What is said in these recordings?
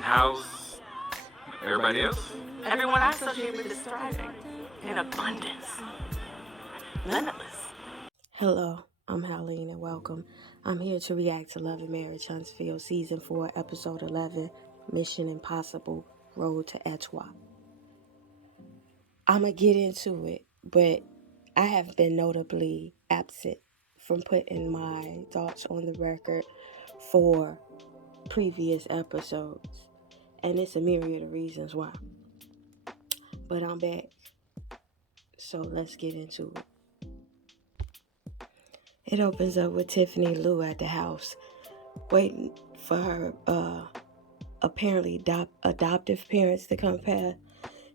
How's everybody else? Everyone I associate with is thriving in abundance, limitless. Hello, I'm Harleen and welcome. I'm here to react to Love and Marriage Huntsville Season 4, Episode 11, Mission Impossible, Road to Etowah. I'm going to get into it, but I have been notably absent from putting my thoughts on the record for previous episodes, and it's a myriad of reasons why. But I'm back, so let's get into it. It opens up with Tiffany Lou at the house, waiting for her apparently adoptive parents to come past.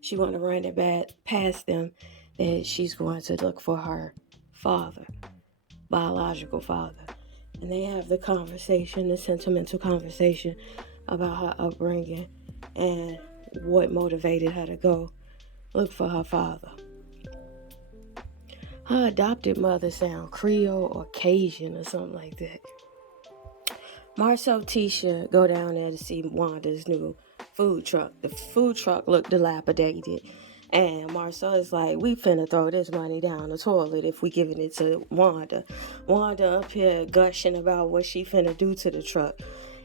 She want to run it back past them, that she's going to look for her father, biological father. And they have the conversation, the sentimental conversation about her upbringing and what motivated her to go look for her father. Her adopted mother sound Creole or Cajun or something like that. Marcel Tisha go down there to see Wanda's new food truck. The food truck looked dilapidated. And Marcel is like, we finna throw this money down the toilet if we giving it to Wanda. Wanda up here gushing about what she finna do to the truck.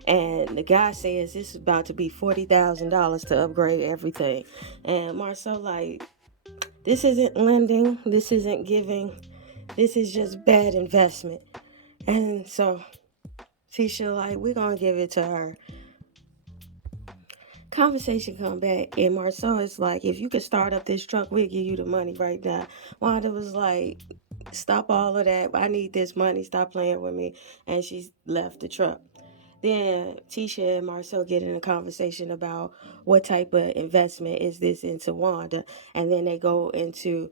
And the guy says this is about to be $40,000 to upgrade everything. And Marcel like, this isn't lending. This isn't giving. This is just bad investment. And so Tisha like, we're going to give it to her. Conversation come back, and Marceau is like, if you could start up this truck, we'll give you the money right now. Wanda was like, stop all of that. I need this money. Stop playing with me. And she left the truck. Then Tisha and Marcel get in a conversation about what type of investment is this into Wanda. And then they go into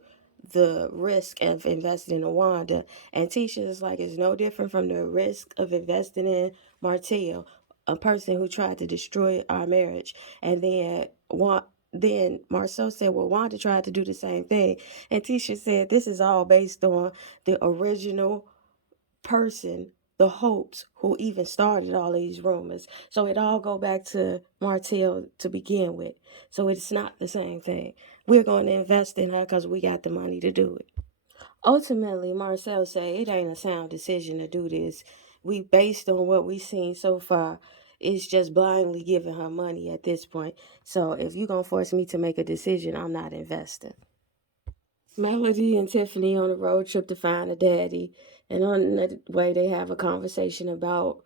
the risk of investing in Wanda. And Tisha is like, it's no different from the risk of investing in Martell, a person who tried to destroy our marriage. And then Marceau said, well, Wanda tried to do the same thing. And Tisha said, this is all based on the original person, the hopes, who even started all these rumors. So it all go back to Martell to begin with. So it's not the same thing. We're going to invest in her because we got the money to do it. Ultimately, Marcel say it ain't a sound decision to do this. We, based on what we've seen so far, it's just blindly giving her money at this point. So if you're going to force me to make a decision, I'm not investing. Melody and Tiffany on a road trip to find a daddy. And on the way, they have a conversation about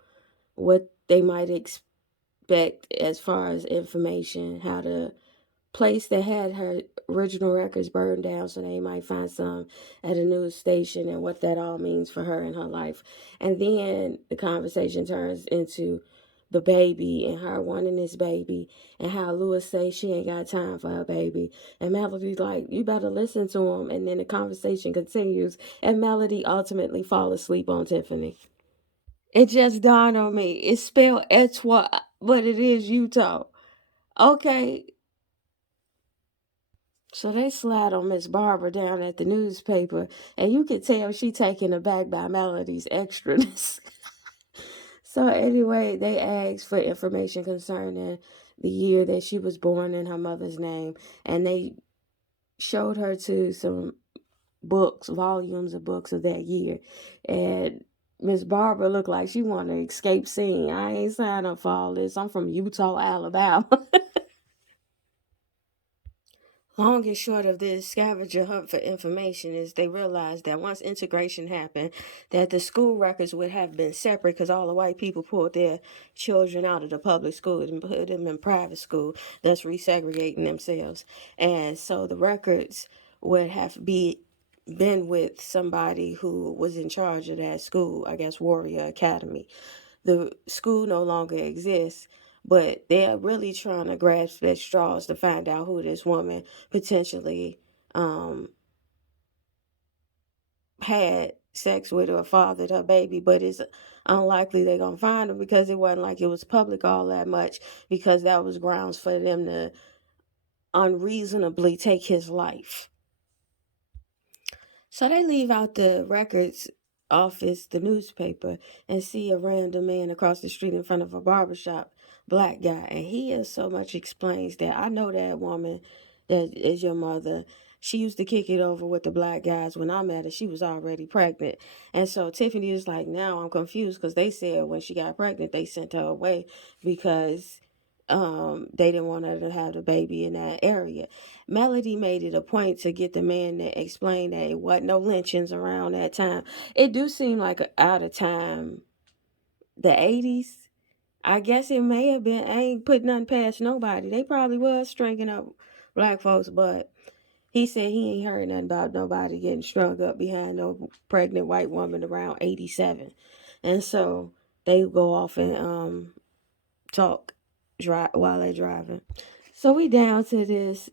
what they might expect as far as information, how the place that had her original records burned down, so they might find some at a news station, and what that all means for her in her life. And then the conversation turns into the baby and her wanting this baby, and how Lewis says she ain't got time for her baby. And Melody's like, you better listen to him. And then the conversation continues, and Melody ultimately falls asleep on Tiffany. It just dawned on me. It's spelled Etowah, but it is Utah. Okay. So they slide on Miss Barbara down at the newspaper, and you could tell she taken aback by Melody's extraness. So anyway, they asked for information concerning the year that she was born in her mother's name, and they showed her to some books, volumes of books of that year. And Miss Barbara looked like she wanted to escape scene. I ain't signed up for all this. I'm from Utah, Alabama. Long and short of this scavenger hunt for information is they realized that once integration happened, that the school records would have been separate because all the white people pulled their children out of the public school and put them in private school, thus resegregating themselves. And so the records would have been with somebody who was in charge of that school, I guess Warrior Academy. The school no longer exists, but they're really trying to grasp at straws to find out who this woman potentially had sex with or fathered her baby. But it's unlikely they're going to find him, because it wasn't like it was public all that much, because that was grounds for them to unreasonably take his life. So they leave out the records office, the newspaper, and see a random man across the street in front of a barbershop black guy, and he is so much explains that I know that woman that is your mother. She used to kick it over with the black guys. When I met her, she was already pregnant. And so Tiffany is like, now I'm confused because they said when she got pregnant, they sent her away because they didn't want her to have the baby in that area. Melody made it a point to get the man to explain that it wasn't no lynchings around that time. It do seem like a out of time, the 80s. I guess it may have been. I ain't put nothing past nobody. They probably was stringing up black folks, but he said he ain't heard nothing about nobody getting strung up behind no pregnant white woman around 87. And so they go off and talk while they're driving. So we down to this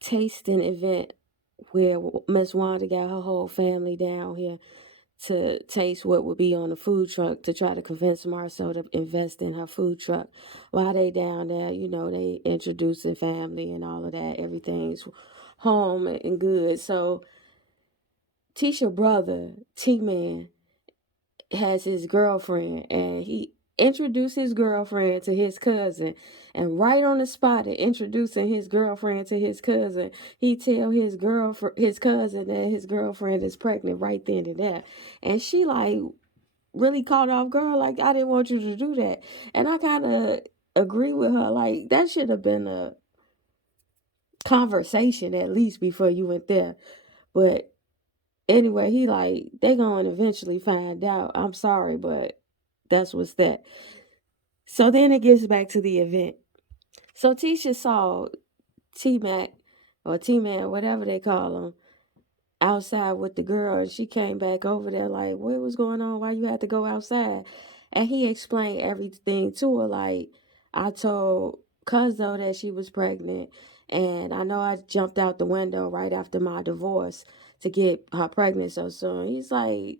tasting event where Miss Wanda got her whole family down here to taste what would be on the food truck to try to convince Marcel to invest in her food truck. While they down there, they introducing family and all of that. Everything's home and good. So Tisha brother, T-Man, has his girlfriend, and he introduced his girlfriend to his cousin, and right on the spot of introducing his girlfriend to his cousin, he tell his cousin that his girlfriend is pregnant right then and there. And she like really caught off guard, like, I didn't want you to do that. And I kind of agree with her, like, that should have been a conversation at least before you went there. But anyway, he like, they gonna eventually find out. I'm sorry, but that's what's that. So then it gets back to the event. So Tisha saw T-Mac or T-Man, whatever they call him, outside with the girl, and she came back over there like, what was going on? Why you had to go outside? And he explained everything to her, like, I told Cuzzo that she was pregnant, and I know I jumped out the window right after my divorce to get her pregnant so soon. He's like,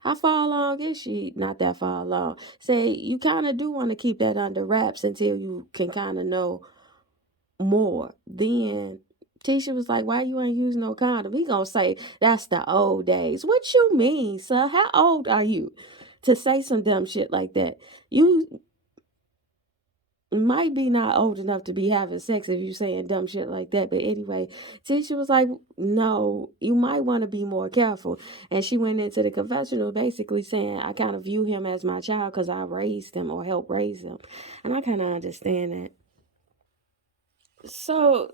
how far along is she? Not that far along. Say, you kind of do want to keep that under wraps until you can kind of know more. Then Tisha was like, why you ain't use no condom? He gonna say, that's the old days. What you mean, sir? How old are you to say some dumb shit like that? You might be not old enough to be having sex if you saying dumb shit like that. But anyway, Tisha was like, no, you might want to be more careful. And she went into the confessional basically saying, I kind of view him as my child because I raised him or helped raise him. And I kind of understand that. So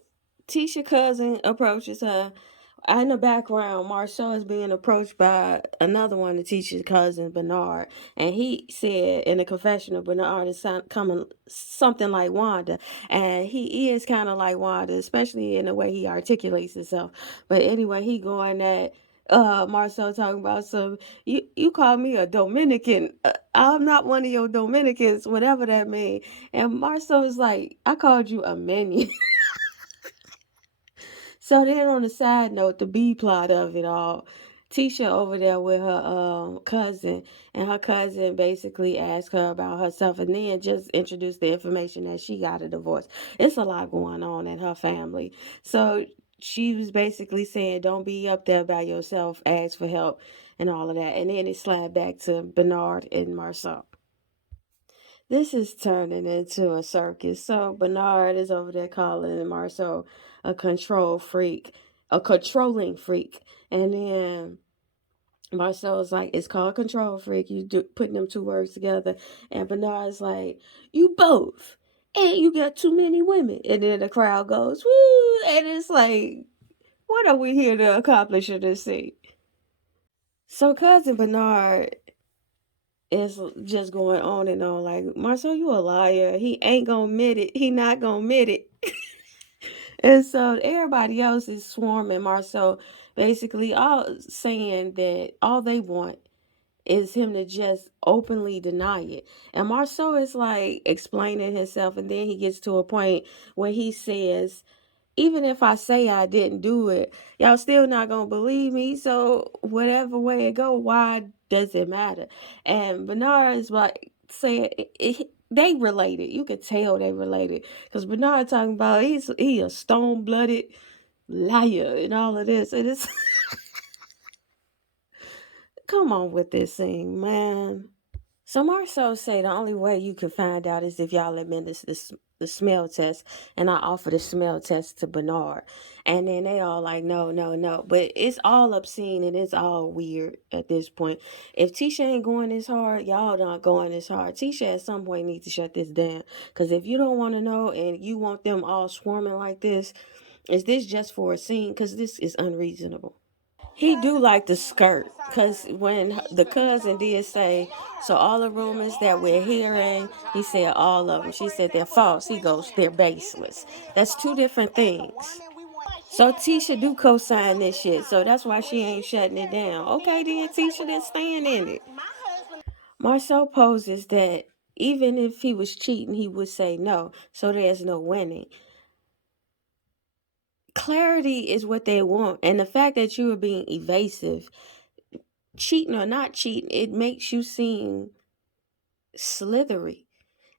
Tisha cousin approaches her. In the background, Marcel is being approached by another one of Tisha's cousin, Bernard. And he said in the confessional, Bernard is coming something like Wanda. And he is kind of like Wanda, especially in the way he articulates himself. But anyway, he going at Marcel talking about some, you call me a Dominican. I'm not one of your Dominicans, whatever that means. And Marcel is like, I called you a minion. So then on the side note, the B plot of it all, Tisha over there with her cousin, and her cousin basically asked her about herself and then just introduced the information that she got a divorce. It's a lot going on in her family. So she was basically saying, don't be up there by yourself, ask for help and all of that. And then it slapped back to Bernard and Marcel. This is turning into a circus. So Bernard is over there calling Marcel a control freak, a controlling freak. And then Marcel's like, it's called control freak. You do putting them two words together. And Bernard's like, you both. And you got too many women. And then the crowd goes, woo. And it's like, what are we here to accomplish in this scene? So cousin Bernard is just going on and on like, Marcel, you a liar. He ain't gonna admit it. He not gonna admit it. And so everybody else is swarming Marcel, basically all saying that all they want is him to just openly deny it. And Marcel is like explaining himself, and then he gets to a point where he says, even if I say I didn't do it, y'all still not gonna believe me. So whatever way it go, why does it matter? And Bernard is like saying they related. You could tell they related because Bernard talking about he a stone blooded liar and all of this. And it's come on with this thing, man. So Marcel say the only way you can find out is if y'all administer the smell test, and I offer the smell test to Bernard, and then they all like no, no, no. But it's all obscene and it's all weird at this point. If Tisha ain't going this hard, y'all not going this hard. Tisha at some point needs to shut this down, because if you don't want to know and you want them all swarming like this, is this just for a scene? Because this is unreasonable. He do like the skirt, because when the cousin did say, so all the rumors that we're hearing, he said all of them. She said they're false. He goes, they're baseless. That's two different things. So Tisha do co-sign this shit, so that's why she ain't shutting it down. Okay then, Tisha, then stand in it. Marcel poses that even if he was cheating, he would say no, so there's no winning. Clarity is what they want, and the fact that you are being evasive, cheating or not cheating, it makes you seem slithery.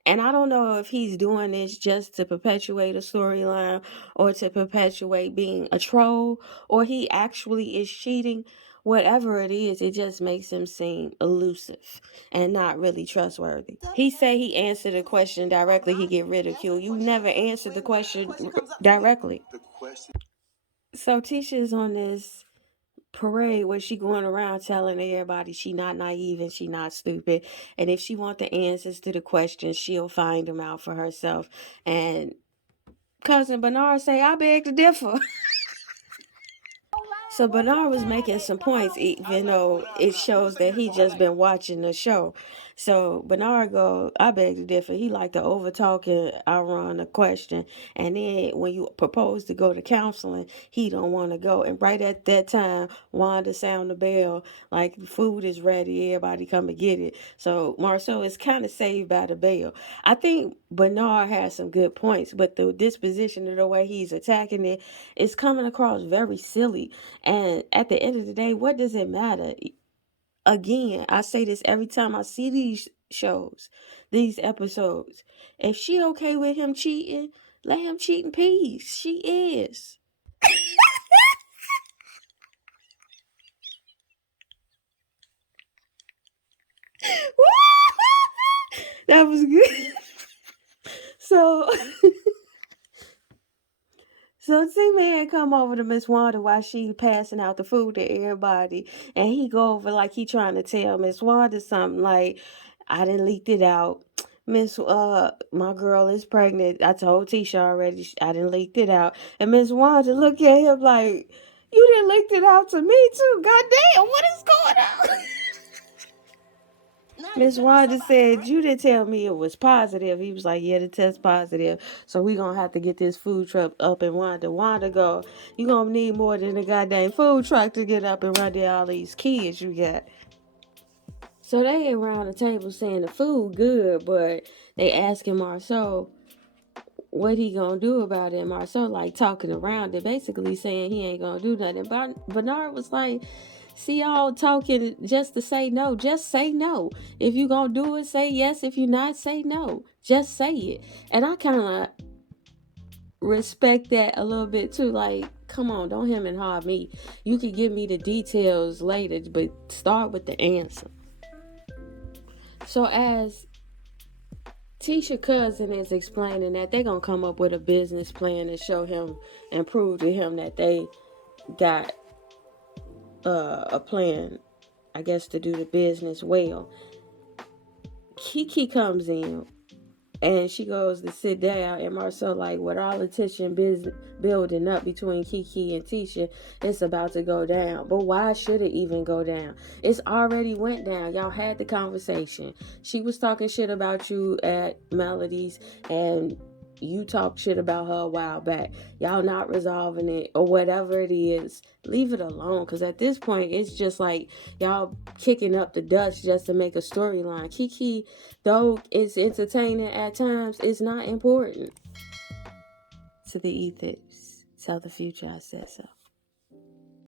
And I don't know if he's doing this just to perpetuate a storyline or to perpetuate being a troll, or he actually is cheating. Whatever it is, it just makes him seem elusive and not really trustworthy. He say he answered a question directly, he get ridiculed. You never answered the question directly. So Tisha's on this parade where she going around telling everybody she not naive and she not stupid, and if she want the answers to the questions, she'll find them out for herself. And cousin Bernard say, I beg to differ. So Bernard was making some points, even though it shows that he just been watching the show. So Bernard go, I beg to differ. He like to over talk and outrun the question. And then when you propose to go to counseling, he don't want to go. And right at that time, Wanda sound the bell, like food is ready, everybody come and get it. So Marcel is kind of saved by the bell. I think Bernard has some good points, but the disposition of the way he's attacking it is coming across very silly. And at the end of the day, what does it matter? Again, I say this every time I see these shows, these episodes. If she okay with him cheating, let him cheat in peace. She is. That was good. So So T-Man come over to Miss Wanda while she passing out the food to everybody, and he go over like he trying to tell Miss Wanda something like, I done leaked it out. Miss, my girl is pregnant. I told Tisha already. I done leaked it out. And Miss Wanda look at him like, you done leaked it out to me too. God damn, what is going on? Miss Wanda said, you didn't tell me it was positive. He was like, yeah, the test positive. So we gonna have to get this food truck up and Wanda. Wanda go, you gonna need more than a goddamn food truck to get up and run to all these kids you got. So they around the table saying the food good, but they asking Marceau what he gonna do about it. And Marceau like talking around it, basically saying he ain't gonna do nothing. But Bernard was like, see y'all talking just to say no. Just say no. If you gonna do it, say yes. If you not, say no. Just say it. And I kind of respect that a little bit too. Like, come on, don't hem and haw me. You can give me the details later, but start with the answer. So as Tisha cousin is explaining that they're gonna come up with a business plan and show him and prove to him that they got a plan, I guess, to do the business well. Kiki comes in and she goes to sit down, and Marcel like, with all the tension building up between Kiki and Tisha, it's about to go down. But why should it even go down? It's already went down. Y'all had the conversation. She was talking shit about you at Melody's, and you talked shit about her a while back. Y'all not resolving it, or whatever it is. Leave it alone, because at this point it's just like y'all kicking up the dust just to make a storyline. Kiki, though it's entertaining at times, it's not important. To the ethers, tell the future I said so.